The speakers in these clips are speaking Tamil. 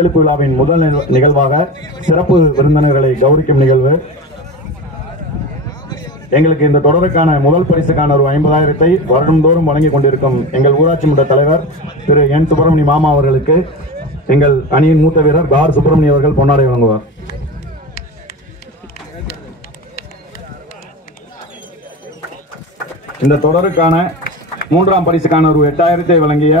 எழுப்பு விழாவின் முதல் நிகழ்வாக சிறப்பு விருந்தினர்களை கௌரவிக்கும் நிகழ்வு. எங்களுக்கு இந்த தொடருக்கான முதல் பரிசுக்கான ஒரு 50,000 வருடந்தோறும் வழங்கிக் கொண்டிருக்கும் எங்கள் ஊராட்சி மன்ற தலைவர் திரு என் சுப்பிரமணி மாமா அவர்களுக்கு எங்கள் அணியின் மூத்த வீரர் கார் சுப்பிரமணி அவர்கள் பொன்னாடை வழங்குவார். இந்த தொடருக்கான 3ஆம் பரிசுக்கான ஒரு 8,000 வழங்கிய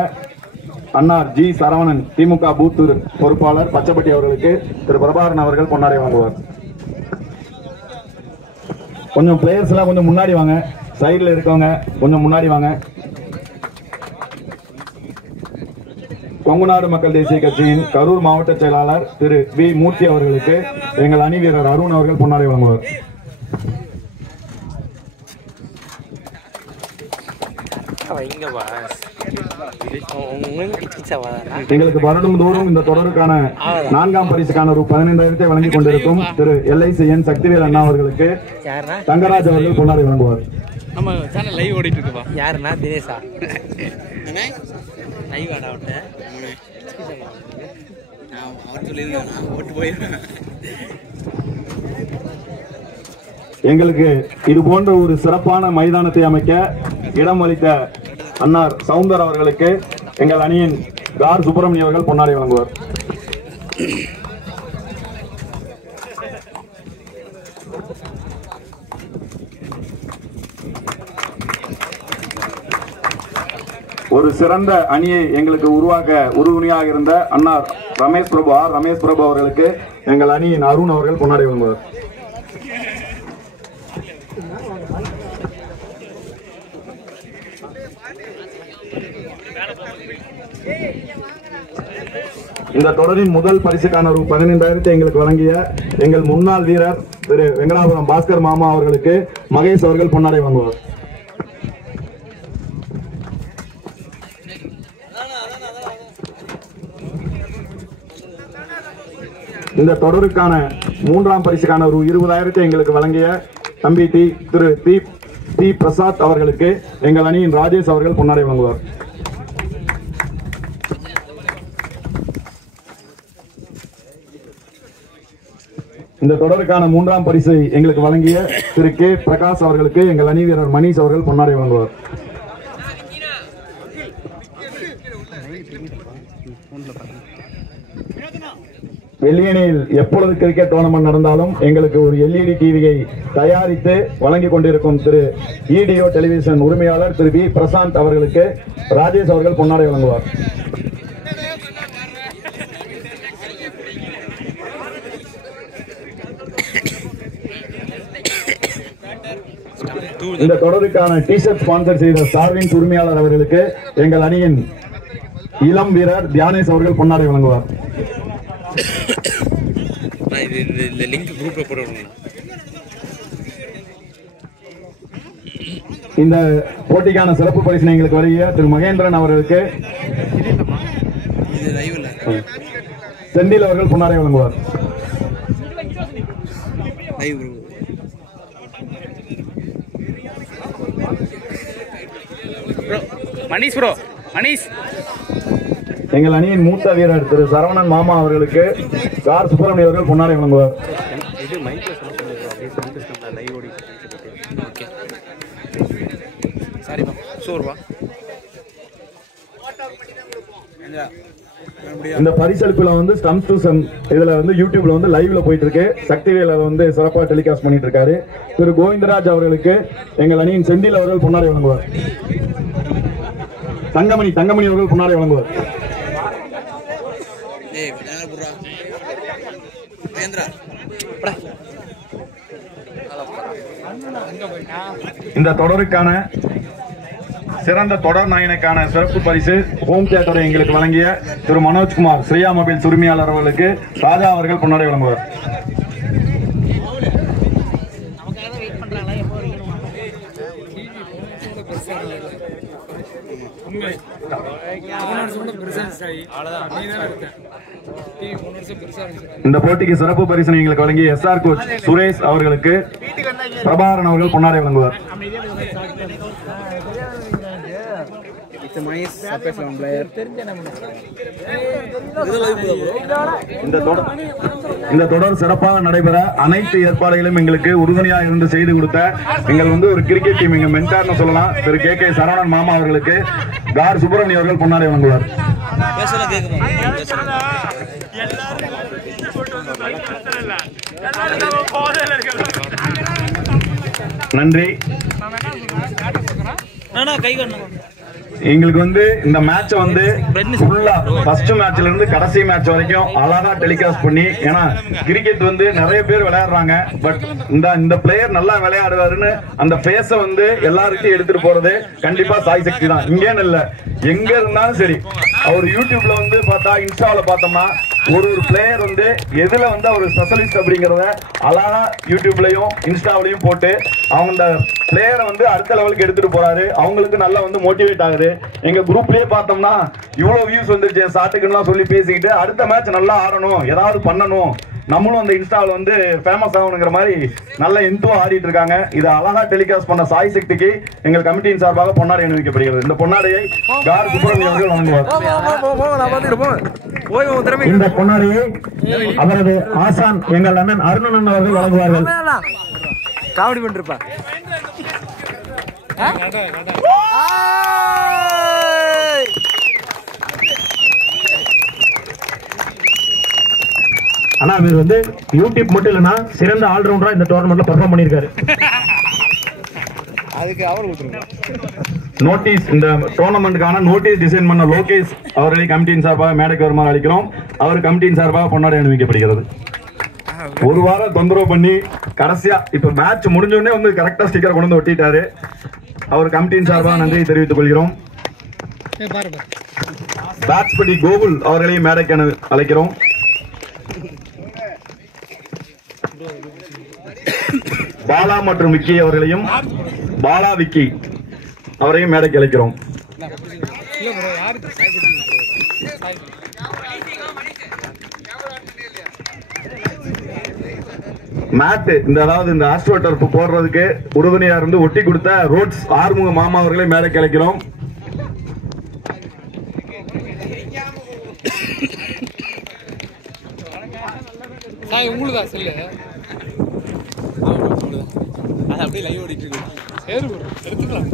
அன்னார் ஜி சரவணன் திமுக பூத் பொறுப்பாளர் பச்சைப்பட்டி அவர்களுக்கு திரு பிரபாகரன் அவர்கள் பொன்னாடை வாங்குவார். கொஞ்சம் பிளேயர்ஸ் எல்லாம் கொஞ்சம் முன்னாடி வாங்க, சைடில் இருக்கவங்க கொஞ்சம் முன்னாடி வாங்க. கொங்குநாடு மக்கள் தேசிய கட்சியின் கரூர் மாவட்ட செயலாளர் திரு வி மூர்த்தி அவர்களுக்கு எங்கள் அணி வீரர் அருண் அவர்கள் பொன்னாடை வழங்குவார். எங்களுக்கு வருடந்தோறும் இந்த தொடருக்கான 4ஆம் பரிசுக்கான ரூ. 15,000 வழங்கிக் கொண்டிருக்கும் திரு LICN சக்திவேல் அண்ணா அவர்களுக்கு தங்கராஜ் அவர்கள் பொன்னாடை வழங்குவார். நம்ம சேனல் லைவ் ஓடிட்டு இருக்குப்பா. யாருன்னா தினேஷா லைவ் ஆடாவிட்ட அவர் சொல்லியிருந்தேன் ஓட்டு போயிருக்கேன். எங்களுக்கு இது போன்ற ஒரு சிறப்பான மைதானத்தை அமைக்க இடம் அளித்த அன்னார் சவுந்தர் அவர்களுக்கு எங்கள் அணியின் கார் சுப்பிரமணி அவர்கள் பொன்னாடை வழங்குவார். ஒரு சிறந்த அணியை எங்களுக்கு உருவாக்க உறுதுணையாக இருந்த அன்னார் ரமேஷ் பிரபு அவர்களுக்கு எங்கள் அணியின் அருண் அவர்கள் பொன்னாடை வழங்குவார். இந்த தொடரின் முதல் பரிசுக்கான ரூ. 15,000 எங்களுக்கு வழங்கிய எங்கள் முன்னாள் வீரர் திரு வெங்கடாபுரம் பாஸ்கர் மாமா அவர்களுக்கு மகேஷ் அவர்கள் பொன்னாடை வழங்குவார். இந்த தொடருக்கான 3ஆம் பரிசுக்கான ரூ. 20,000 எங்களுக்கு வழங்கிய தம்பி திரு டி பிரசாத் அவர்களுக்கு எங்கள் அணியின் ராஜேஷ் அவர்கள் பொன்னாடை வழங்குவார். இந்த தொடருக்கான 3ஆம் பரிசை எங்களுக்கு வழங்கிய திரு கே பிரகாஷ் அவர்களுக்கு எங்கள் அணி வீரர் மணிஷ் அவர்கள் பொன்னாடை வழங்குவார். வெள்ளியணியில் எப்பொழுது கிரிக்கெட் டோர்னமெண்ட் நடந்தாலும் எங்களுக்கு ஒரு LED டிவியை தயாரித்து வழங்கிக் கொண்டிருக்கும் திரு EDO டெலிவிஷன் உரிமையாளர் திரு வி பிரசாந்த் அவர்களுக்கு ராஜேஷ் அவர்கள் பொன்னாடை வழங்குவார். இந்த தொடருக்கான டி-ஷர்ட் ஸ்பான்சர் செய்த ஸ்டார்வின் உரிமையாளர் அவர்களுக்கு எங்கள் அணியின் இளம் வீரர் தியானேஷ் அவர்கள் பொன்னாடை வழங்குவார். இந்த போட்டிக்கான சிறப்பு பரிசினை எங்களுக்கு வருகிற திரு மகேந்திரன் அவர்களுக்கு செந்தில் அவர்கள் பொன்னாடை வழங்குவார். எங்கள் அணியின் மூத்த வீரர் திரு சரவணன் மாமா அவர்களுக்கு கார் சுப்பிரமணி அவர்கள் பொன்னாடை வழங்குவார். இந்த பரிசளிப்புல வந்து ஸ்டம்ஸ் டு சம் இதுல வந்து யூடியூப்ல வந்து லைவ்ல போயிட்டு இருக்கு. சக்திவேல் வந்து சிறப்பா டெலிகாஸ்ட் பண்ணிட்டு இருக்காரு. திரு கோவிந்தராஜ் அவர்களுக்கு எங்கள் அணியின் செந்தில் அவர்கள் பொன்னாடை வழங்குவார். தங்கமணி அவர்கள் பொன்னாடை வழங்குவார். இந்த தொடருக்கான சிறந்த தொடர் நாயனுக்கான சிறப்பு பரிசு ஹோம் தியேட்டரை எங்களுக்கு வழங்கிய திரு மனோஜ்குமார் ஸ்ரீயா மொபைல்ஸ் உரிமையாளர் அவர்களுக்கு ராஜா அவர்கள் பொன்னாடை வழங்குவார். இந்த போட்டிக்கு சிறப்பு பரிசனை எங்களுக்கு வழங்கிய SR கோச் சுரேஷ் அவர்களுக்கு பிரபாகரன் அவர்கள் பொன்னாடை வழங்குவார். மகேஷ் சர்ப்ரைஸ் பிளேயர் இந்த தொடர் சிறப்பாக நடைபெற அனைத்து ஏற்பாடுகளும் எங்களுக்கு உறுதுணையாக இருந்து செய்து கொடுத்த எங்கள் வந்து ஒரு கிரிக்கெட் டீம் எங்க மென்டார்னு சொல்லலாம் திரு கே சரவணன் மாமா அவர்களுக்கு கார் சுப்பிரமணியம் அவர்கள் பொன்னாடை வழங்குவார். நன்றி. எங்களுக்கு வந்து இந்த மேட்ச் வந்து ஃபுல்லா ஃபர்ஸ்ட் மேட்ச்ல இருந்து கடைசி மேட்ச் வரைக்கும் அழகா டெலிகாஸ்ட் பண்ணி, ஏன்னா கிரிக்கெட் வந்து நிறைய பேர் விளையாடுறாங்க, பட் இந்த பிளேயர் நல்லா விளையாடுவாருன்னு அந்த ஃபேஸ வந்து எல்லாருக்கும் எடுத்துட்டு போறது கண்டிப்பா சாய் சக்தி தான். இங்கேன்னு இல்ல, எங்க இருந்தாலும் சரி. அவர் யூடியூப்ல வந்து பார்த்தா, இன்ஸ்டாவில பார்த்தோம்னா ஒரு பிளேயர் வந்து எதுல வந்து அவர் ஸ்பெஷலிஸ்ட் அப்படிங்கறத அழகா யூடியூப்லயும் இன்ஸ்டாவிலையும் போட்டு அவங்க இந்த பிளேயரை வந்து அடுத்த லெவலுக்கு எடுத்துட்டு போறாரு. அவங்களுக்கு நல்லா வந்து மோட்டிவேட் ஆகுது. எங்க குரூப்லயே பார்த்தோம்னா இவ்வளவு வியூஸ் வந்துருச்சு சாட்டுக்குன்னு சொல்லி பேசிக்கிட்டு அடுத்த மேட்ச் நல்லா ஆடணும், ஏதாவது பண்ணணும், நம்மளும் அந்த இன்ஸ்டாவில் வந்து ஃபேமஸ் ஆகணுங்கிற மாதிரி நல்ல இன்ட்ரோ ஆடிட்டு இருக்காங்க. இதை அழகா டெலிகாஸ்ட் பண்ண சாய் சக்திக்கு எங்கள் கமிட்டியின் சார்பாக பொன்னாடை அணிவிக்கப்படுகிறது. இந்த பொன்னாடையை கார் சுப்பிரமணியம் அவர்கள் வழங்குவார். இந்த பொன்னாடையை அவரது ஆசான் எங்கள் அண்ணன் அருணன் அவர்கள் வழங்குவார்கள். காமெடி பண்ணிருப்பா. ஆனா இவர் வந்து யூடியூப் மட்டும் இல்லைன்னா சிறந்த ஆல்ரவுண்டரா இந்த டோர்னமெண்ட்ல பெர்ஃபார்ம் பண்ணிருக்காரு. அதுக்கு அவர் கொடுத்துருங்க. நோட்டீஸ், இந்த டோர்னமெண்ட்டுக்கான நோட்டீஸ் டிசைன் பண்ண லோகேஷ் அவர்களை கமிட்டியின் சார்பாக மேடைக்கு வருமாறு அளிக்கிறோம். அவர் கமிட்டியின் சார்பாக பொன்னாடை அணிவிக்கப்படுகிறது. ஒரு வாரம் தொந்தரவு பண்ணி கடைசியா இப்ப மேட்ச் முடிஞ்ச உடனே வந்து கரெக்டா ஸ்டிக்கர் கொண்டு வந்து ஒட்டிட்டாரு. அவர் கமிட்டியின் சார்பாக நன்றியை தெரிவித்துக் கொள்கிறோம். பேட்ஸ்படி கோகுல் அவர்களையும் மேடைக்கு அழைக்கிறோம். பாலா மற்றும் விக்கி அவர்களையும், பாலா விக்கி அவரையும் மேடைக்கு அழைக்கிறோம். மேட் இந்த அதாவது இந்த ஆஸ்ட்ரோ டர்ஃப் போடுறதுக்கு உறுதுணையா இருந்து ஒட்டி கொடுத்த ரோட்ஸ் ஆறுமுக மாமா அவர்களை மேடைக்கு அழைக்கிறோம். உங்களுக்கு சொல்லு, அது அப்படியே லைவ் ஓடிட்டு இருக்கு. சரி எடுத்துக்கலாம்.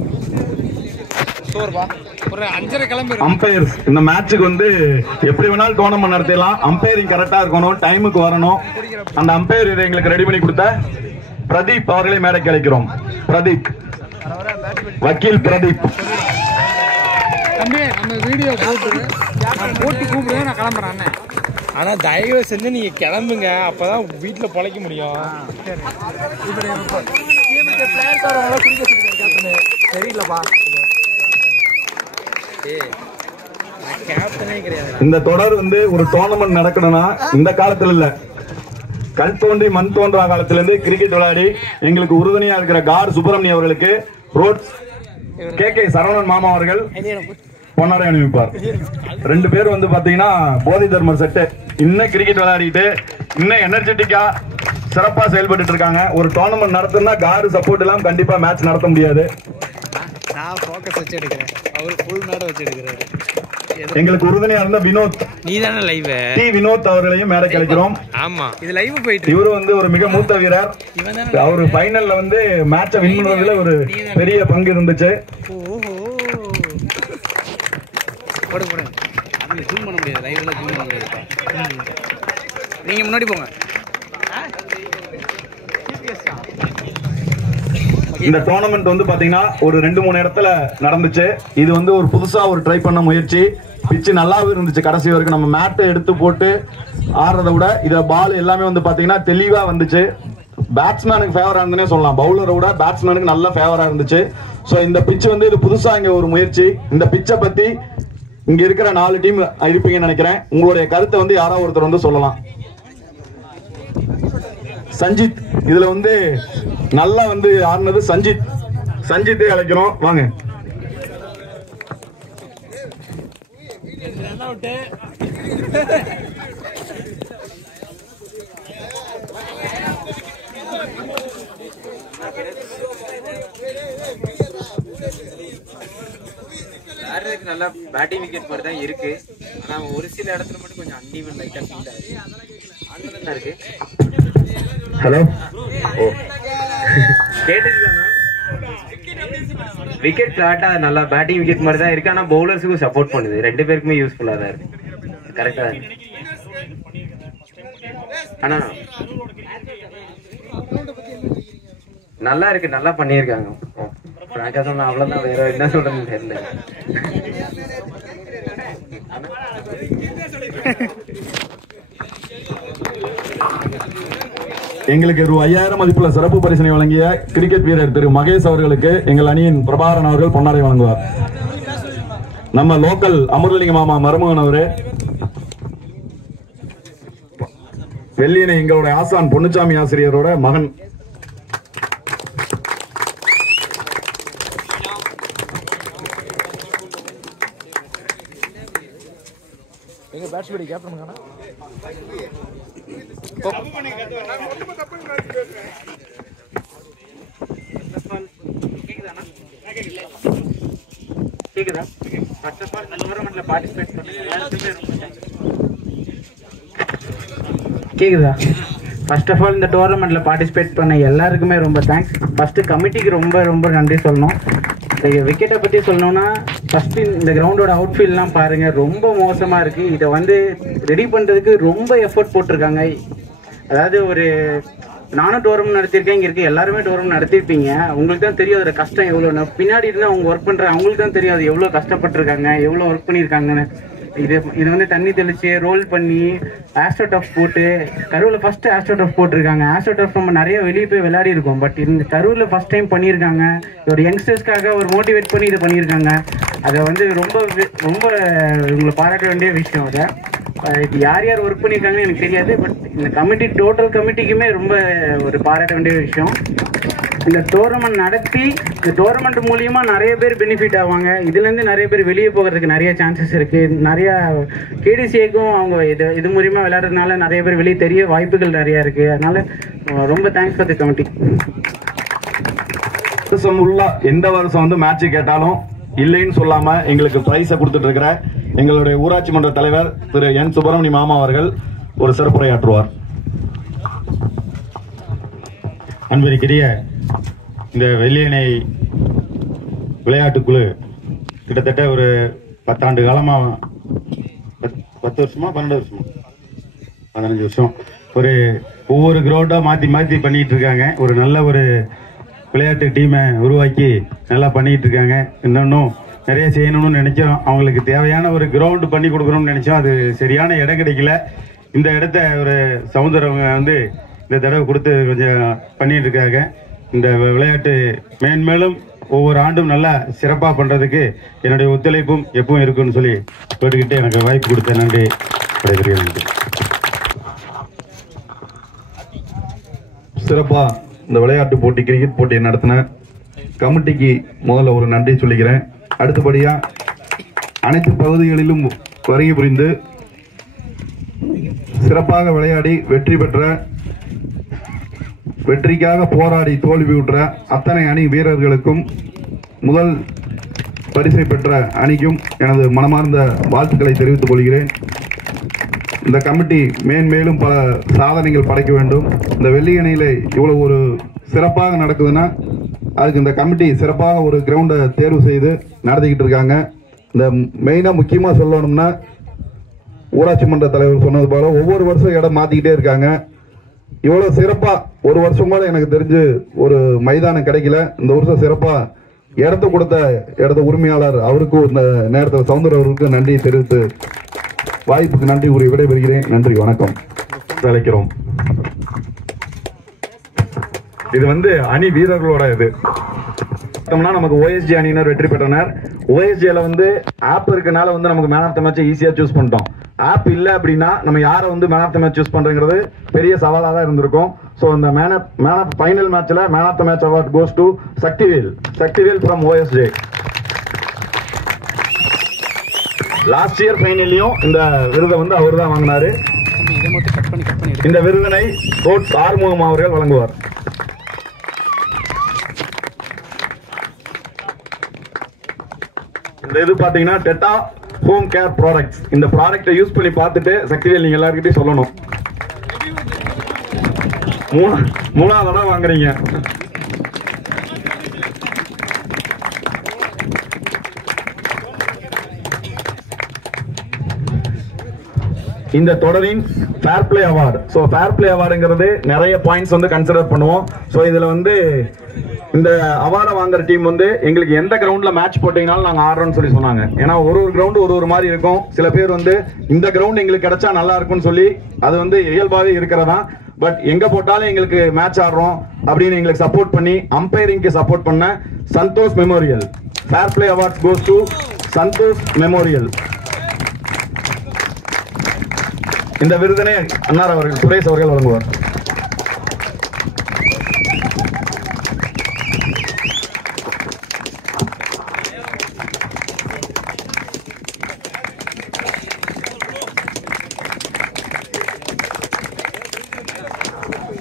ஒரு 5:30 கிளம்பி. அம்பையர்ஸ் இந்த மேட்சுக்கு வந்து எப்படி வேணாலும் டோர்னமெண்ட் நடத்திடலாம். அம்பையரிங் கரெக்டா இருக்கணும், டைமுக்கு வரணும். அந்த அம்பையர் இதை எங்களுக்கு ரெடி பண்ணி கொடுத்த பிரதீப் அவர்களை மேடைக்கு அழைக்கிறோம். பிரதீப், வக்கீல் பிரதீப். தம்பி நம்ம வீடியோ போட்டு கூப்பிடுங்க, நான் கிளம்புறேன். அண்ணன் ஆனா தயவு செஞ்சு நீங்க கிளம்புங்க, அப்பதான் வீட்டுல பொழைக்க முடியும். தெரியலப்பா, இந்த தொடர் வந்து ஒரு டோர்னமெண்ட் நடக்கணும்னா இந்த காலத்துல இல்ல, கல் தோன்றி மண் தோன்றா காலத்துல இருந்து கிரிக்கெட் விளையாடி எங்களுக்கு உறுதுணையா இருக்கிற கார் சுப்பிரமணியம் அவர்களுக்கு ரோட்ஸ் கே சரவணன் மாமா அவர்கள் பொன்னாடை அணிவிப்பார். 2 பேர் வந்து பாத்தீங்கன்னா போதி தர்மர் செட்டு இன்னும் கிரிக்கெட் விளையாடிட்டு இன்னும் எனர்ஜெட்டிக்கா சிறப்பா செயல்பட்டு இருக்காங்க. ஒரு டோர்னமெண்ட் நடத்தினா கார் சப்போர்ட் எல்லாம் கண்டிப்பா மேட்ச் நடத்த முடியாது. நான் ஃபோக்கஸ் வச்சு எடுக்கிறேன், அவர் ஃபுல் மேட வச்சு எடுக்கிறாரு. எங்களுக்கு உறுதுணையா இருந்த வினோத், நீதானே லைவ் டி வினோத் அவர்களையும் மேடைக்கு அழைக்கிறோம். ஆமா, இது லைவ் போயிட்டு. இவரு வந்து ஒரு மிக மூத்த வீரர். அவரு ஃபைனல்ல வந்து மேட்சை வின் பண்றதுல ஒரு பெரிய பங்கு இருந்துச்சு. போடு போடு, அதுல ஜூம் பண்ண முடியாது, லைவ்ல ஜூம் பண்ண முடியாது. நீங்க முன்னாடி போங்க. இந்த டோர்னமெண்ட் வந்து பாத்தீங்கன்னா ஒரு 2-3 இடத்துல நடந்துச்சு. இது வந்து ஒரு புதுசா ஒரு ட்ரை பண்ண முயற்சி. பிச்சு நல்லாவே இருந்துச்சு. கடைசி வரைக்கும் நம்ம மேட்டை எடுத்து போட்டு ஆடுறத விட இத பால் எல்லாமே வந்து பாத்தீங்கன்னா தெளிவா வந்துச்சு. பேட்ஸ்மேனுக்கு ஃபேவரா இருந்தே சொல்லலாம், பவுலரை விட பேட்ஸ்மேனுக்கு நல்ல ஃபேவரா இருந்துச்சு. சோ இந்த பிச் வந்து இது புதுசா இங்க ஒரு முயற்சி. இந்த பிச்சை பத்தி இங்க இருக்கிற 4 டீம் இருப்பீங்கன்னு நினைக்கிறேன். உங்களுடைய கருத்தை வந்து யாராவது ஒருத்தர் வந்து சொல்லலாம். சஞ்சித் இதுல வந்து நல்லா வந்து ஆடினது சஞ்சித்தை அழைக்கிறோம், வாங்க. நல்லா நல்லா பேட்டிங் விக்கெட் மாதிரி தான் இருக்கு. ஆனா ஒரு சில இடத்துல மட்டும் கொஞ்சம் அன்ஈவன் லைட்டா ஃபீல் ஆகுது. ஆனந்தம் இருக்கு. ஹலோ, கேட்டுச்சுதானா? விக்கெட் ஃபிளாட்டா நல்லா பேட்டிங் விக்கெட் மாதிரி தான் இருக்கு. ஆனா பவுலர்ஸுக்கும் சப்போர்ட் பண்ணுது. ரெண்டு பேருக்குமே யூஸ்ஃபுல்லா தான் இருக்கு. கரெக்டா இருக்கு. ஆனா நல்லா இருக்கு, நல்லா பண்ணியிருக்காங்க. சொன்னா அவ்வளவுதான், வேற என்ன சொல்றதுன்னு தெரியல. எங்களுக்கு ரூ. 5000 மதிப்புள்ள சிறப்பு பரிசினை வழங்கிய கிரிக்கெட் வீரர் திரு மகேஷ் அவர்களுக்கு எங்கள் அணியின் பிரபாகரன் அவர்கள் பொன்னாடை வழங்குவார். நம்ம லோக்கல் அமிர்தலிங்க மாமா மருமகன் அவரு, வெள்ளியனை எங்களுடைய ஆசான் பொன்னுச்சாமி ஆசிரியரோட மகன். எங்க பேட்ஸ்மேன் கேப்டன் காணா கேக்குதா? ஃபர்ஸ்ட் ஆஃப் ஆல் இந்த டோர்னமெண்ட்ல பார்ட்டிசிபேட் பண்ண எல்லாருக்குமே கேக்குதா? ஃபர்ஸ்ட் ஆஃப் ஆல் இந்த டோர்னமெண்ட்ல பார்ட்டிசிபேட் பண்ண எல்லாருக்குமே ரொம்ப தேங்க்ஸ். ஃபர்ஸ்ட் கமிட்டிக்கு ரொம்ப ரொம்ப நன்றி சொல்லணும். விக்கெட்டை பற்றி சொல்லணும்னா ஃபர்ஸ்ட் இந்த கிரவுண்டோட அவுட்ஃபீல்ட்லாம் பாருங்க, ரொம்ப மோசமா இருக்கு. இதை வந்து ரெடி பண்றதுக்கு ரொம்ப எஃபோர்ட் போட்டிருக்காங்க. அதாவது ஒரு நானும் டோர்னமெண்ட் நடத்திருக்கேன், இங்க இருக்க எல்லாருமே டோர்னமெண்ட் நடத்திருப்பீங்க. உங்களுக்கு தான் தெரியும் அதோட கஷ்டம் எவ்வளோ. பின்னாடி இருந்து அவங்க ஒர்க் பண்ற அவங்களுக்கு தான் தெரியும் அது எவ்வளோ கஷ்டப்பட்டிருக்காங்க, எவ்வளோ ஒர்க் பண்ணியிருக்காங்கன்னு. இது வந்து தண்ணி தெளிச்சு ரோல் பண்ணி ஆஸ்ட்ரோடஃப் போட்டு கருவில் ஃபர்ஸ்ட் ஆஸ்ட்ரோடஃப் போட்டிருக்காங்க. ஆஸ்ட்ரோடஃப் நம்ம நிறைய வெளியே போய் விளையாடி இருக்கோம், பட் இந்த கருவில் ஃபர்ஸ்ட் டைம் பண்ணியிருக்காங்க. ஒரு யங்ஸ்டர்ஸ்க்காக ஒரு மோட்டிவேட் பண்ணி இதை பண்ணியிருக்காங்க. அதை வந்து ரொம்ப ரொம்ப இவங்களை பாராட்ட வேண்டிய விஷயம். அதை இது யார் யார் ஒர்க் பண்ணியிருக்காங்கன்னு எனக்கு தெரியாது, பட் இந்த கமிட்டி டோட்டல் கமிட்டிக்குமே ரொம்ப ஒரு பாராட்ட வேண்டிய விஷயம். இந்த டோர்னமெண்ட் நடத்தி இந்த டோர்னமெண்ட் மூலியமா நிறைய பேர் பெனிஃபிட் ஆவாங்க. இதுலேருந்து நிறைய பேர் வெளியே போகிறதுக்கு நிறைய சான்சஸ் இருக்கு. நிறைய கேடிசிஏக்கும் அவங்க இது மூலியமா விளையாடுறதுனால நிறைய பேர் வெளியே தெரிய வாய்ப்புகள் நிறைய இருக்கு. அதனால ரொம்ப தேங்க்ஸ் ஃபார் தி கமிட்டி. எந்த வருஷம் வந்து மேட்ச் கேட்டாலும் இல்லைன்னு சொல்லாம எங்களுக்கு பிரைஸை கொடுத்துட்டு இருக்கிற எங்களுடைய ஊராட்சி மன்ற தலைவர் திரு என் சுப்பிரமணி மாமா அவர்கள் ஒரு சிறப்புரையாற்றுவார். அன்பிற்குரிய இந்த வெள்ளியணை விளையாட்டுக்குழு கிட்டத்தட்ட ஒரு 10 ஆண்டு காலமா, 10 வருஷமா 12 வருஷமா 15 வருஷம் ஒரு ஒவ்வொரு கிரவுண்டா மாத்தி மாத்தி பண்ணிட்டு இருக்காங்க. ஒரு நல்ல ஒரு விளையாட்டு டீமை உருவாக்கி நல்லா பண்ணிட்டு இருக்காங்க. இன்னொன்னும் நிறைய செய்யணும்னு நினைச்சோம். அவங்களுக்கு தேவையான ஒரு கிரவுண்ட் பண்ணி கொடுக்கணும்னு நினைச்சோம். அது சரியான இடம் கிடைக்கல. இந்த இடத்த ஒரு சமுத்திரவங்க வந்து இந்த தடவை கொடுத்து கொஞ்சம் பண்ணிட்டு இருக்காங்க. இந்த விளையாட்டு மேன்மேலும் ஒவ்வொரு ஆண்டும் நல்லா சிறப்பாக பண்றதுக்கு என்னுடைய ஒத்துழைப்பும் எப்பவும் இருக்குன்னு சொல்லி கேட்டுக்கிட்டு எனக்கு வாய்ப்பு கொடுத்த நன்றி. நன்றி. சிறப்பா இந்த விளையாட்டு போட்டி கிரிக்கெட் போட்டியை நடத்தின கமிட்டிக்கு முதல்ல ஒரு நன்றி சொல்லிக்கிறேன். அடுத்தபடியா அனைத்து பகுதிகளிலும் வருகை புரிந்து சிறப்பாக விளையாடி வெற்றி பெற்ற, வெற்றிக்காக போராடி தோல்வியுற்ற அத்தனை அணி வீரர்களுக்கும், முதல் பரிசை பெற்ற அணிக்கும் எனது மனமார்ந்த வாழ்த்துக்களை தெரிவித்துக் கொள்கிறேன். இந்த கமிட்டி மேன்மேலும் பல சாதனைகள் படைக்க வேண்டும். இந்த வெள்ளியணையில இவ்வளவு ஒரு சிறப்பாக நடக்குதுன்னா அதுக்கு இந்த கமிட்டி சிறப்பாக ஒரு கிரவுண்டை தேர்வு செய்து நடத்திக்கிட்டு இருக்காங்க. இந்த மெயினா முக்கியமா சொல்லணும்னா ஊராட்சி மன்ற தலைவர் சொன்னது போல ஒவ்வொரு வருஷம் இடம் மாத்திக்கிட்டே இருக்காங்க. இவ்வளவு சிறப்பா ஒரு வருஷம் கூட எனக்கு தெரிஞ்சு ஒரு மைதானம் கிடைக்கல. இந்த வருஷம் சிறப்பா இடத்த கொடுத்த இடத்த உரிமையாளர் அவருக்கும் இந்த நேரத்தில் சவுந்தர் அவருக்கு நன்றி தெரிவித்து வாய்ப்புக்கு நன்றி கூறி விடைபெறுகிறேன். நன்றி, வணக்கம். அழைக்கிறோம். இது வந்து அணி வீரர்களோட இது நமக்கு ஓஎஸ்ஜி அணியினர் வெற்றி பெற்றனர். ஓஎஸ்ஜில வந்து ஆப் இருக்கனால வந்து நமக்கு மேன் ஆஃப் த மேட்ச் ஈஸியா சூஸ் பண்ணிட்டோம். ஆப் இல்ல அப்படின்னா நம்ம யாரை வந்து man of the match choose பண்றங்கிறது பெரிய சவாலா தான் இருந்திருக்கும். சோ இந்த மேன் ஆஃப் ஃபைனல் மேட்ச்ல man of the match award goes to Sakthivel from OSG. Last year ஃபைனல்லையும் இந்த விருதை வந்து அவர் தான் வாங்கினாரு. இந்த விருதினை கோட்ஸ் ஆறுமுகம் அவர்கள் வழங்குவார். இது பாத்தீங்கன்னா டெட்டா ஹோம் கேர் ப்ராடக்ட்ஸ். இந்த ப்ராடக்ட்டை யூஸ் பண்ணி பார்த்துட்டு சக்திவேல் நீங்க எல்லாருக்கிட்டையும் சொல்லணும். மூணாவது தடவை வாங்குறீங்க. இந்த தொடரின் fair play award. So fair play அவார்டுங்கிறது நிறைய பாயிண்ட்ஸ் வந்து கன்சிடர் பண்ணுவோம். ஸோ இதுல வந்து இந்த அவார்டை வாங்குற டீம் வந்து எங்களுக்கு எந்த கிரவுண்ட்ல மேட்ச் போட்டீங்கனாலும் நாங்கள் ஆடுறோம்னு சொல்லி சொன்னாங்க. ஏன்னா ஒரு கிரவுண்டு ஒரு மாதிரி இருக்கும். சில பேர் வந்து இந்த கிரவுண்ட் எங்களுக்கு கிடைச்சா நல்லா இருக்கும்னு சொல்லி அது வந்து இயல்பாகவே இருக்கிறதா. பட் எங்க போட்டாலும் எங்களுக்கு மேட்ச் ஆடுறோம் அப்படின்னு எங்களுக்கு சப்போர்ட் பண்ணி அம்பையரிங்க்கு சப்போர்ட் பண்ண Santosh memorial fair play awards goes to Santosh memorial. இந்த விருதினை அன்னார் அவர்கள் சுரேஷ் அவர்கள் வழங்குவார்.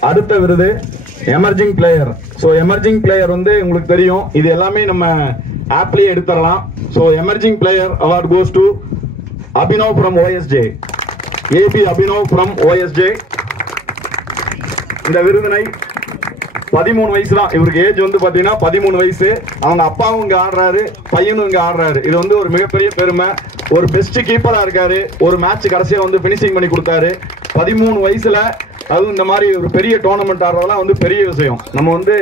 அடுத்த விருது emerging player. So emerging player வந்து உங்களுக்கு தெரியும், இது எல்லாமே நம்ம ஆப்லயே எடுத்துடலாம். So emerging player award goes to Abhinav from OSJ. AB Abhinav from OSJ. இந்த விருதினை 13 வயசு தான் இவருக்கு ஏஜ் வந்து பாத்தீங்கன்னா 13 வயசு. அவங்க அப்பாவும் இங்க ஆடுறாரு, பையனும் இங்க ஆடுறாரு. இது வந்து ஒரு மிகப்பெரிய பெருமை. ஒரு பெஸ்ட் கீப்பரா இருக்காரு. ஒரு மேட்ச் கடைசியா வந்து பினிஷிங் பண்ணி கொடுத்தாரு. 13 வயசுல அதுவும் இந்த மாதிரி ஒரு பெரிய டோர்னமெண்ட் ஆடுறதெல்லாம் வந்து பெரிய விஷயம். நம்ம வந்து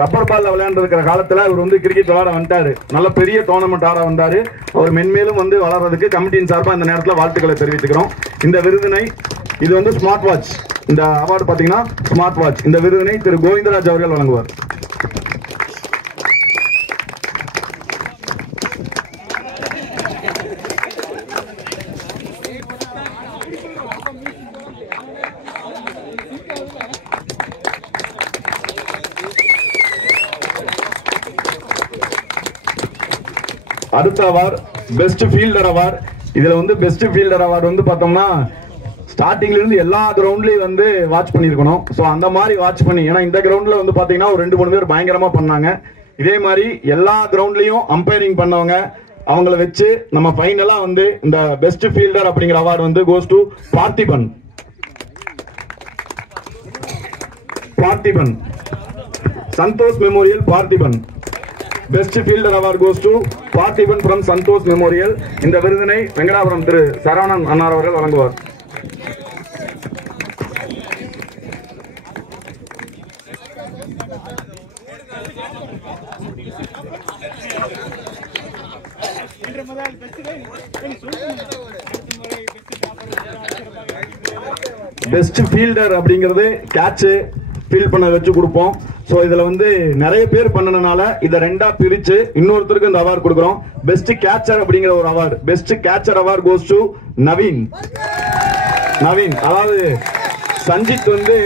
ரப்பர் பால்ல விளையாண்டுருக்கிற காலத்துல இவர் வந்து கிரிக்கெட் விளையாட வந்துட்டாரு. நல்ல பெரிய டோர்னமெண்ட் ஆட வந்தாரு. அவர் மென்மேலும் வந்து வளர்றதுக்கு கமிட்டியின் சார்பா இந்த நேரத்தில் வாழ்த்துக்களை தெரிவித்துக்கிறோம். இந்த விருதினை இது வந்து ஸ்மார்ட் வாட்ச். இந்த அவார்டு பாத்தீங்கன்னா ஸ்மார்ட் வாட்ச். இந்த விருதினை திரு கோவிந்தராஜ் அவர்கள் வழங்குவார். அடுத்த அவார்டு பெஸ்ட் ஃபீல்டர் அவார்டு. இதுல வந்து பெஸ்ட் ஃபீல்டர் அவார்டு வந்து பார்த்தோம்னா ஸ்டார்டிங்ல இருந்து எல்லா கிரவுண்ட்லயும் வந்து வாட்ச் பண்ணிருக்கணும். ஸோ அந்த மாதிரி வாட்ச் பண்ணி, ஏன்னா இந்த கிரவுண்ட்ல வந்து பாத்தீங்கன்னா ஒரு 2-3 பேர் பயங்கரமா பண்ணாங்க. இதே மாதிரி எல்லா கிரவுண்ட்லயும் அம்பையரிங் பண்ணவங்க அவங்கள வச்சு நம்ம ஃபைனலா வந்து இந்த பெஸ்ட் ஃபீல்டர் அப்படிங்கிற அவார்டு வந்து goes to Parthiban. Parthiban Santosh memorial Parthiban. Best fielder award goes to Parthiban from Santosh memorial. இந்த விருதினை வெங்கடாபுரம் திரு சரவணன் அன்னார் அவர்கள் வழங்குவார். பெஸ்ட் ஃபீல்டர் அப்படிங்கிறது கேட்ச் ஃபீல்ட் பண்ண வச்சு கொடுப்போம். சோ இதுல வந்து நிறைய பேர் பண்ணனால இத ரெண்டா பிரிச்சு இன்னொருத்தருக்கு இந்த அவார்டு கொடுக்கிறோம். பெஸ்ட் கேட்சர் அப்படிங்கிற ஒரு award. Best catcher award goes to Naveen. Naveen அதாவது சஞ்சித் வந்து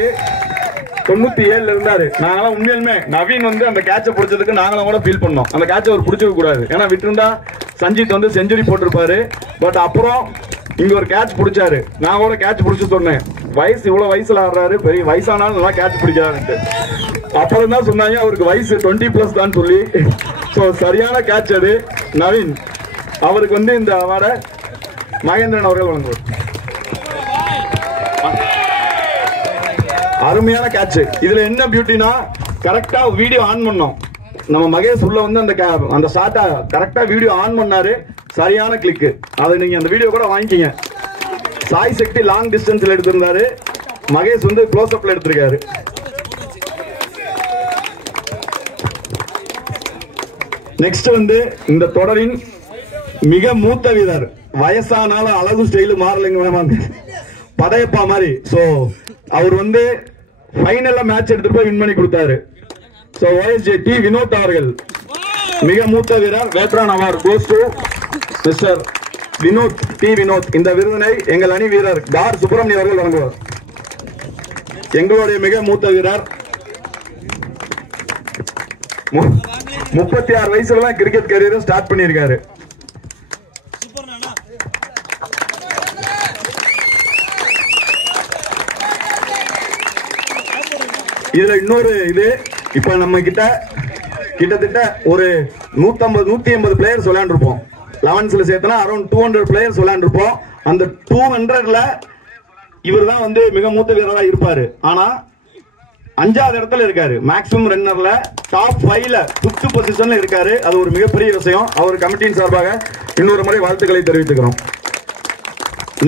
97ல இருந்தாரு. நாங்களாம் உண்மையிலுமே நவீன் வந்து அந்த கேட்சை பிடிச்சதுக்கு நாங்களும் கூட ஃபீல் பண்ணோம். அந்த கேட்சை அவர் பிடிச்சிக்க கூடாது. ஏன்னா விட்டுருந்தா சஞ்சித் வந்து செஞ்சுரி போட்டிருப்பாரு. பட் அப்புறம் இங்க ஒரு கேட்ச் பிடிச்சாரு. நான் கூட கேட்ச் பிடிச்சு சொன்னேன், வயசு இவ்வளவு வயசுல ஆடுறாரு, பெரிய வயசானாலும் நல்லா கேட்ச் பிடிக்கிறாரு. அப்புறம் தான் சொன்னாங்க அவருக்கு வயசு 20+ தான் சொல்லி. சோ சரியான கேட்ச் அது. நவீன் அவருக்கு வந்து இந்த அவார்டை மகேந்திரன் அவர்கள் வழங்குவார். அருமையான கேட்ச். இதுல என்ன பியூட்டினா கரெக்டா வீடியோ ஆன் பண்ணோம். நம்ம மகேஷ் உள்ள வந்து அந்த ஷாட்டை கரெக்டா வீடியோ ஆன் பண்ணாரு. சரியான கிளிக். அதை நீங்க அந்த வீடியோ கூட வாங்கிக்கீங்க. சாய் சக்தி லாங் டிஸ்டன்ஸ்ல எடுத்திருந்தாரு, மகேஷ் வந்து க்ளோஸ் அப்ல எடுத்திருக்காரு. நெக்ஸ்ட் வந்து இந்த தொடரின் மிக மூத்த வீரர், வயசானாலும் அழகு ஸ்டைலு மாறலைங்க, படையப்பா மாதிரி. சோ அவர் வந்து ஃபைனல்ல மேட்ச் எடுத்துட்டு போய் வின் பண்ணி கொடுத்தாரு. சோ OSJ டி வினோத் அவர்கள் மிக மூத்த வீரர். Veteran award goes to mister Vinod D Vinod. இந்த விருதினை எங்கள் அணி வீரர் தார் சுப்பிரமணியம் அவர்கள் வழங்குவார். எங்களுடைய மிக மூத்த வீரர் 36 வயசுல தான் கிரிக்கெட் கரியரை ஸ்டார்ட் பண்ணியிருக்காரு. இதுல இன்னொரு இது, இப்ப நம்ம கிட்டத்தட்ட ஒரு 150-180 பிளேயர்ஸ் விளையாண்டுருப்போம். 11ஸ்ல சேர்த்தனா அரௌண்ட் 200 பிளேயர்ஸ் விளையாண்டுருப்போம். அந்த 200ல இவர் தான் வந்து மிக மூத்த வீரரா இருப்பாரு. ஆனா 5வது இடத்துல இருக்காரு. மேக்ஸிமம் ரன்னர்ல டாப் 5ல 5th பொசிஷன்ல இருக்காரு. அது ஒரு மிகப்பெரிய விஷயம். அவர் கமிட்டியின் சார்பாக இன்னொரு முறை வாழ்த்துக்களை தெரிவித்துக்கிறோம்.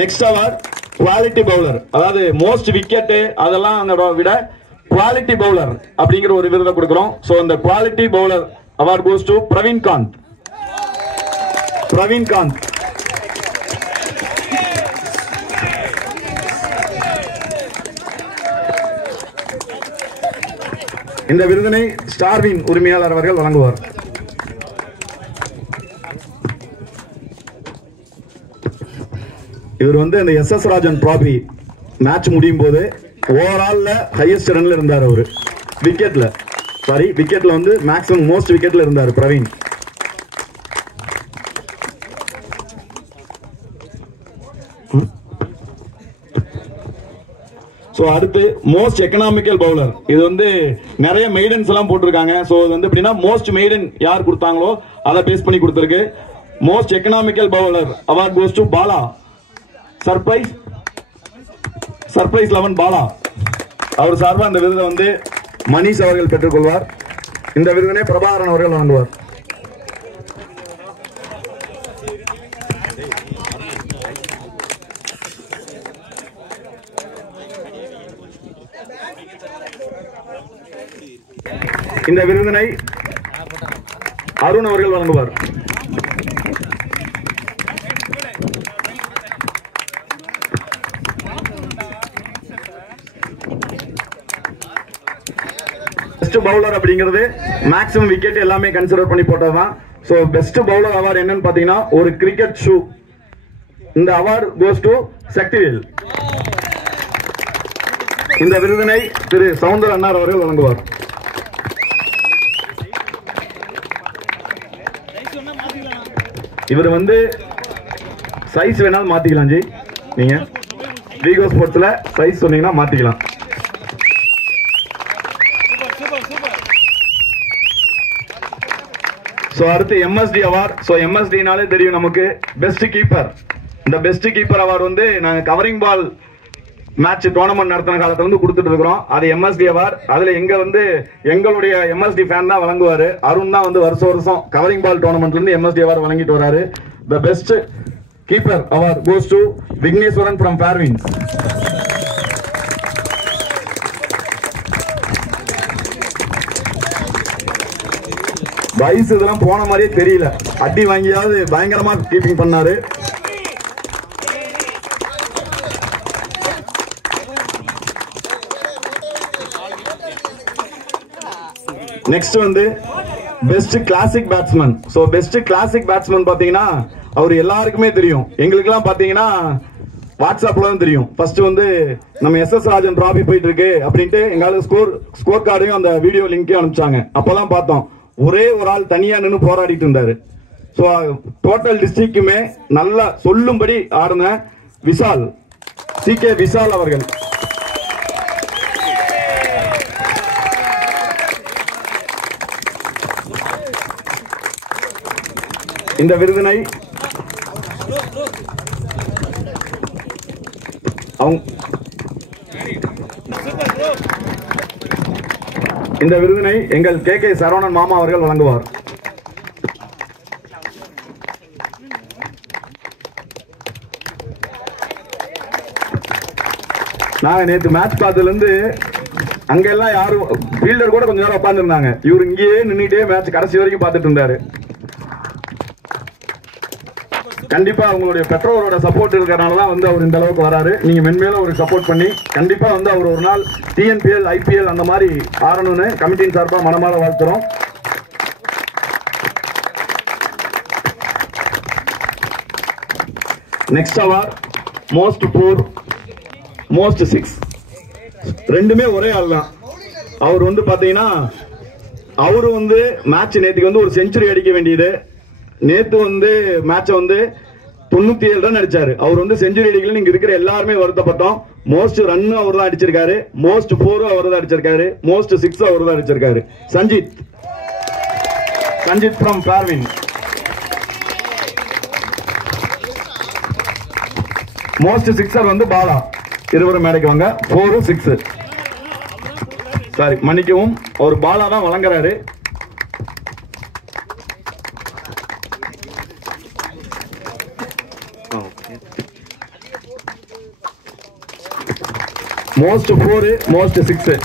நெக்ஸ்ட் அவர் குவாலிட்டி பவுலர், அதாவது மோஸ்ட் விக்கெட் அதெல்லாம் விட குவாலிட்டி பவுலர் அப்படிங்கிற ஒரு விருதை கொடுக்கிறோம். சோ அந்த quality bowler award goes to Praveen Kant. Praveen Kant இந்த விருதினை ஸ்டார்வின் உரிமையாளர் அவர்கள் வழங்குவார். இவர் வந்து இந்த SS ராஜன் டிராபி மேட்ச் முடியும் போது ஓவரால்ல ஹையஸ்ட் ரன்ல இருந்தார். அவரு விக்கெட்ல வந்து மேக்ஸிமம் மோஸ்ட் விக்கெட்ல இருந்தார் பிரவீன். சோ அடுத்து மோஸ்ட் எக்கனாமிக்கல் பவுலர். இது வந்து நிறைய மெய்டன்ஸ் எல்லாம் போட்டிருக்காங்க. சோ இது வந்து எப்படின்னா மோஸ்ட் மெய்டன் யார் கொடுத்தாங்களோ அதை பேஸ் பண்ணி கொடுத்திருக்கு. Most economical bowler award goes to Bala. Surprise 11 Bala. அவர் சார்பா அந்த விருதை வந்து மணிஷ் அவர்கள் பெற்றுக்கொள்வார். இந்த விருதினை பிரபாகரன் அவர்கள் வழங்குவார். இந்த விருதினை அருண் அவர்கள் வழங்குவார். பெஸ்ட் பவுலர் அப்படிங்கிறது மேக்ஸிமம் விக்கெட் எல்லாமே கன்சிடர் பண்ணி போட்டதுதான். சோ பெஸ்ட் பவுலர் அவார்டு என்னன்னு பாத்தீங்கன்னா ஒரு கிரிக்கெட் ஷூ. இந்த அவார்டு கோஸ் டு சக்திவேல். இந்த விருதினை திரு சவுந்தர் அண்ணார் அவர்கள் வழங்குவார். இவர் வந்து சைஸ் வேணாலும் மாத்திக்கலாம் ஜி. நீங்க வீகோ ஸ்போர்ட்ஸ்ல சைஸ் சொன்னீங்கன்னா மாத்திக்கலாம். சோ அடுத்து MSD அவார்ட். சோ MSDனாலே தெரியும் நமக்கு பெஸ்ட் கீப்பர். இந்த பெஸ்ட் கீப்பர் அவார்டு வந்து நாங்க கவரிங் பால் மேட்ச் டோர்னமெண்ட் நடத்தின காலத்துல இருந்து கொடுத்துட்டு இருக்கிறோம். அது MSD அவார்ட். அதுல எங்களுடைய MSD ஃபேன் தான் வழங்குவாரு. அருண் தான் வந்து வருஷம் கவரிங் பால் டோர்னமெண்ட்ல இருந்து MSD அவார்டு வழங்கிட்டு வராரு. The best keeper award goes to Vigneshwaran from Fairwins. வயசு இதெல்லாம் போன மாதிரியே தெரியல. அடி வாங்கியாவது பயங்கரமா கீப்பிங் பண்ணாரு. நெக்ஸ்ட் வந்து best classic batsman. So best classic batsman பாத்தீங்கன்னா அவர் எல்லாருக்குமே தெரியும். எங்களுக்கு எல்லாம் பாத்தீங்கன்னா வாட்ஸ்அப்ல தான் தெரியும். ஃபர்ஸ்ட் வந்து நம்ம SS ராஜன் டிராபி போயிட்டு இருக்கு அப்படின்ட்டு எங்களுக்கு ஸ்கோர் கார்டையும் அந்த வீடியோ லிங்கையும் அனுப்பிச்சாங்க. அப்பெல்லாம் பார்த்தோம் ஒரே ஒரு ஆள் தனியா நின்று போராடிட்டு இருந்தாரு. சோ டோட்டல் டிஸ்ட்ரிக்ட்டுமே நல்லா சொல்லும்படி ஆடின விசால், CK விசால் அவர்கள். இந்த விருதினை எங்கள் KK சரவணன் மாமா அவர்கள் வழங்குவார். நாங்க நேற்று மேட்ச் பார்த்ததுல இருந்து அங்கெல்லாம் யாரும் ஃபீல்டர் கூட கொஞ்ச நேரம் உட்கார்ந்து இருந்தாங்க. இவர் இங்கேயே நின்னுட்டே மேட்ச் கடைசி வரைக்கும் பார்த்துட்டு இருந்தாரு. கண்டிப்பா உங்களுடைய பெற்றோரோட சப்போர்ட் இருக்கிறனால தான் வந்து அவர் இந்த அளவுக்கு வராரு. நீங்க மென்மேலும் அவருக்கு சப்போர்ட் பண்ணி கண்டிப்பா வந்து அவர் ஒரு நாள் TNPL IPL அந்த மாதிரி ஆடணும்னு கமிட்டியின் சார்பா மனமாற வாழ்த்துறோம். நெக்ஸ்ட் அவார்ட் மோஸ்ட் 4 மோஸ்ட் 6 ரெண்டுமே ஒரே ஆள் தான். அவர் வந்து பாத்தீங்கன்னா அவரு வந்து மேட்ச் நேத்துக்கு வந்து ஒரு செஞ்சுரி அடிக்க வேண்டியது. நேத்து வந்து மேட்ச வந்து 97 ரன் அடிச்சாரு. அவர் வந்து செஞ்சுரி அடிக்கல. இங்க இருக்கிற எல்லாருமே வருத்தப்பட்டோம். மோஸ்ட் ரன் அவர் தான் அடிச்சிருக்காரு. மோஸ்ட் 4 அவர் தான் அடிச்சிருக்காரு. மோஸ்ட் 6 அவர் தான் அடிச்சிருக்காரு. சஞ்சித் ஃப்ரம் ஃபேர்வின். மோஸ்ட் சிக்ஸர் வந்து பாலா. இருவரும் மேடைக்கு வாங்க. 4 6. சாரி மன்னிக்கவும், ஒரு பாலா தான் வழங்குறாரு. Most 4 most 6.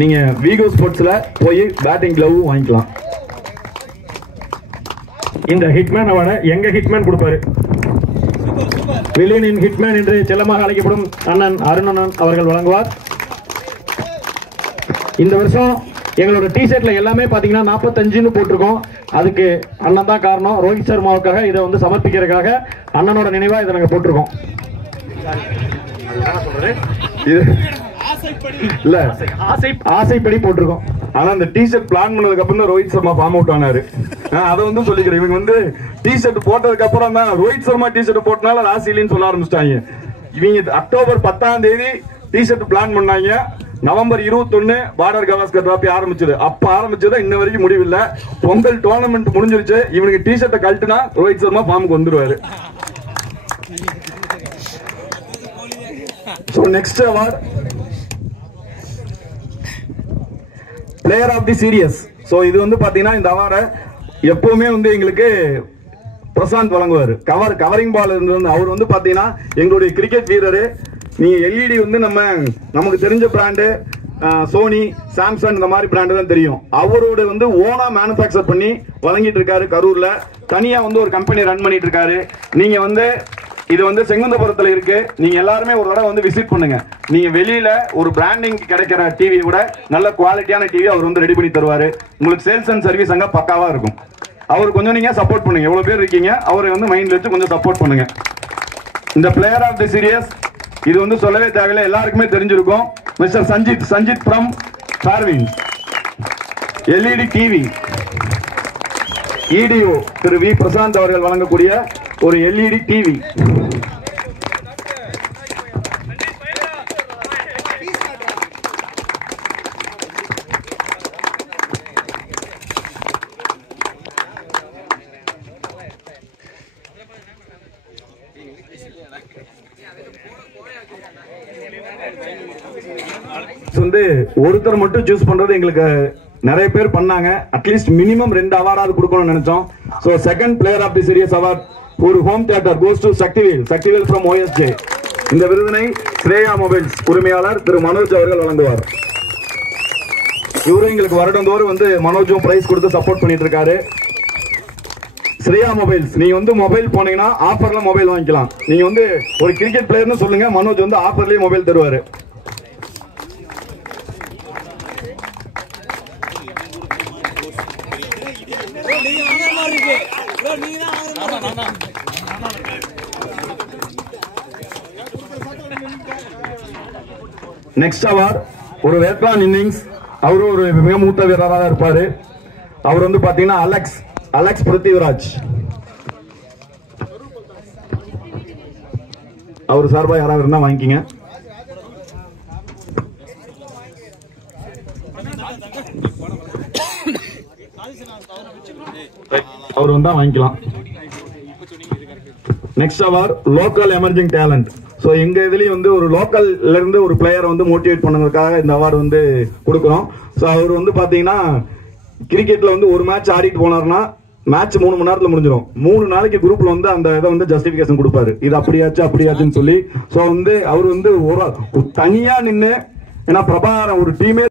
நீங்க வீகோ ஸ்போர்ட்ஸ்ல போய் பேட்டிங் கிளவ் வாங்கிக்கலாம். இந்த ஹிட்மேன் அவார்டை எங்க ஹிட்மேன் கொடுப்பாரு. வில்லியனின் ஹிட்மேன் என்று செல்லமாக அழைக்கப்படும் அண்ணன் அருணன் அவர்கள் வழங்குவார். இந்த வருஷம் எங்களோட டிஷர்ட்ல எல்லாமே பாத்தீங்கன்னா 45ன்னு போட்டிருக்கோம். அதுக்கு அண்ணன் தான் காரணம். ரோஹித் சர்மாவுக்காக இதை வந்து சமர்ப்பிக்கிறதுக்காக அண்ணனோட நினைவா இதை நாங்க போட்டிருக்கோம். இல்ல ஆசைப்படி போட்டிருக்கோம். ஆனா அந்த டிஷர்ட் பிளான் பண்ணதுக்கு அப்புறம் தான் ரோஹித் சர்மா ஃபார்ம் அவுட் ஆனாரு. அதை வந்து சொல்லிக்கிறேன். இவங்க வந்து டிஷர்ட் போட்டதுக்கு அப்புறம் தான் ரோஹித் சர்மா டிஷர்ட் போட்டனால ராசி இல்லைன்னு சொல்ல ஆரம்பிச்சிட்டாங்க. இவங்க அக்டோபர் 10ஆம் தேதி டிஷர்ட் பிளான் பண்ணாங்க. நவம்பர் 21 பார்டர் கவாஸ்கர் டிராபி ஆரம்பிச்சது. அப்ப ஆரம்பிச்சது இன்ன வரைக்கும் முடிவில்லை. பொங்கல் டோர்னமெண்ட் முடிஞ்சிருச்சு. இவனுக்கு டிஷர்ட்டை கழட்டுனா ரோஹித் சர்மா ஃபார்முக்கு வந்துருவாரு. So next award, player of the series. So இது வந்து பாத்தீங்கன்னா இந்த அவார்டை எப்பவுமே வந்து எங்களுக்கு பிரசாந்த் வழங்குவார். கவரிங் பால் இருந்து அவர் வந்து பாத்தீங்கன்னா எங்களுடைய கிரிக்கெட் வீரரு. நீங்க எல்இடி வந்து நமக்கு தெரிஞ்ச பிராண்டு சோனி, சாம்சங் இந்த மாதிரி பிராண்டு தான் தெரியும். அவரோட வந்து ஓனா மேனுஃபேக்சர் பண்ணி வழங்கிட்டு இருக்காரு கரூர்ல. தனியா வந்து ஒரு கம்பெனி ரன் பண்ணிட்டு இருக்காரு. நீங்க வந்து இது வந்து செங்குந்தபுரத்துல இருக்கு. நீங்க எல்லாருமே ஒரு தடவை வந்து விசிட் பண்ணுங்க. நீங்க வெளியில ஒரு பிராண்டிங் கிடைக்கிற டிவி விட நல்ல குவாலிட்டியான டிவி அவர் வந்து ரெடி பண்ணி தருவாரு. உங்களுக்கு சேல்ஸ் அண்ட் சர்வீஸ் அங்க பக்காவா இருக்கும். அவர் கொஞ்சம் நீங்க சப்போர்ட் பண்ணுங்க. எவ்வளவு பேர் இருக்கீங்க, அவரை வந்து மைண்ட்ல வச்சு கொஞ்சம் சப்போர்ட் பண்ணுங்க. இந்த பிளேயர் ஆஃப் தி சீரியஸ் இது வந்து சொல்லவே தேவையில்லை, எல்லாருக்குமே தெரிஞ்சிருக்கும். Mister Sanjith from Parvin LED TV. EDO திரு வி பிரசாந்த் அவர்கள் வழங்கக்கூடிய ஒரு எல்இடி டிவி. வந்து ஒருத்தர் மட்டும் சூஸ் பண்றது எங்களுக்கு நிறைய பேர் பண்ணாங்க. அட்லீஸ்ட் மினிமம் 2 அவார்டாவது கொடுக்கணும்னு நினைச்சோம். So second player of the series award ஒரு home theatre goes to Sakthivel from OSJ. இந்த விருதினை ஸ்ரேயா மொபைல்ஸ் உரிமையாளர் திரு மனோஜ் அவர்கள் வழங்குவார். இவரும் எங்களுக்கு வருடந்தோறும் வந்து மனோஜும் பிரைஸ் கொடுத்து சப்போர்ட் பண்ணிட்டு இருக்காரு. ஸ்ரேயா மொபைல்ஸ், நீங்க வந்து மொபைல் போனீங்கன்னா ஆஃபர்ல மொபைல் வாங்கிக்கலாம். நீங்க வந்து ஒரு கிரிக்கெட் பிளேயர்னு சொல்லுங்க, மனோஜ் வந்து ஆஃபர்லயே மொபைல் தருவாரு. நெக்ஸ்ட் அவார்ட் ஒரு வெட்ரான் இன்னிங்ஸ். அவரு ஒரு மிக மூத்த வீரராக இருப்பாரு. அவர் வந்து பாத்தீங்கன்னா அலெக்ஸ் பிருத்திவிராஜ். அவர் சார்பா யாராவது இருந்தா வாங்கிக்கிங்க. அவர் வந்தா வாங்கிக்கலாம். Next award local emerging talent. So எங்க இதுலயும் வந்து ஒரு லோக்கல்ல இருந்து ஒரு பிளேயரை வந்து மோட்டிவேட் பண்ணதுக்காக இந்த அவார்டு வந்து கொடுக்கிறோம். சோ அவர் வந்து பாத்தீங்கன்னா கிரிக்கெட்ல வந்து ஒரு மேட்ச் ஆடிட்டு போனார்னா மேட்ச் 3 மணி நேரத்துல முடிஞ்சிடும். 3 நாளைக்கு குரூப்ல வந்து அந்த இதை வந்து ஜஸ்டிபிகேஷன் கொடுப்பாரு. இது அப்படியாச்சுன்னு சொல்லி. சோ வந்து அவர் வந்து ஒரு தனியா நின்று, ஏன்னா பிரபாகரன் ஒரு டீமே